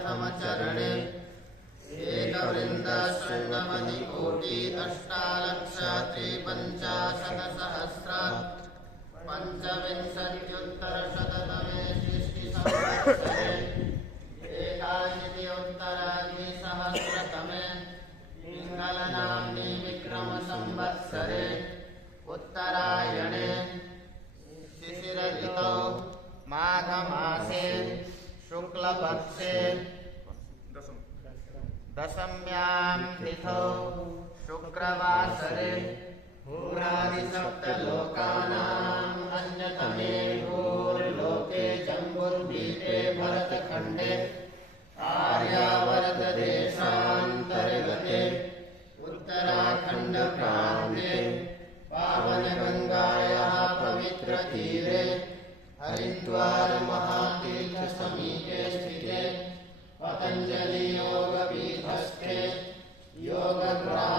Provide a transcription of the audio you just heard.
प्रथमचरणे एकवृन्दशृण्वतिकोटि अष्टालक्षत्रिपञ्चाशत्सहस्रात् पञ्चविंशत्युत्तरशततमे सृष्टिसंवत्सरे एकाशीत्युत्तरद्विसहस्रतमे पिङ्गलनाम्नि विक्रमसंवत्सरे उत्तरायणे शिशिरऋतौ माघमासे शुक्लपक्षे दशम्यां तिथौ शुक्रवासरे भूरादिसप्तलोकानाम् अन्यतमे भूर्लोके जम्बुद्वीपे भरतखण्डे आर्यावर्तदेशान्तर्गते उत्तराखण्डप्रान्ते पावनगङ्गायाः पवित्रतीरे हरिद्वार महातीर्थसमीपे स्थिते पतञ्जलि योगपीठस्थे योगग्रा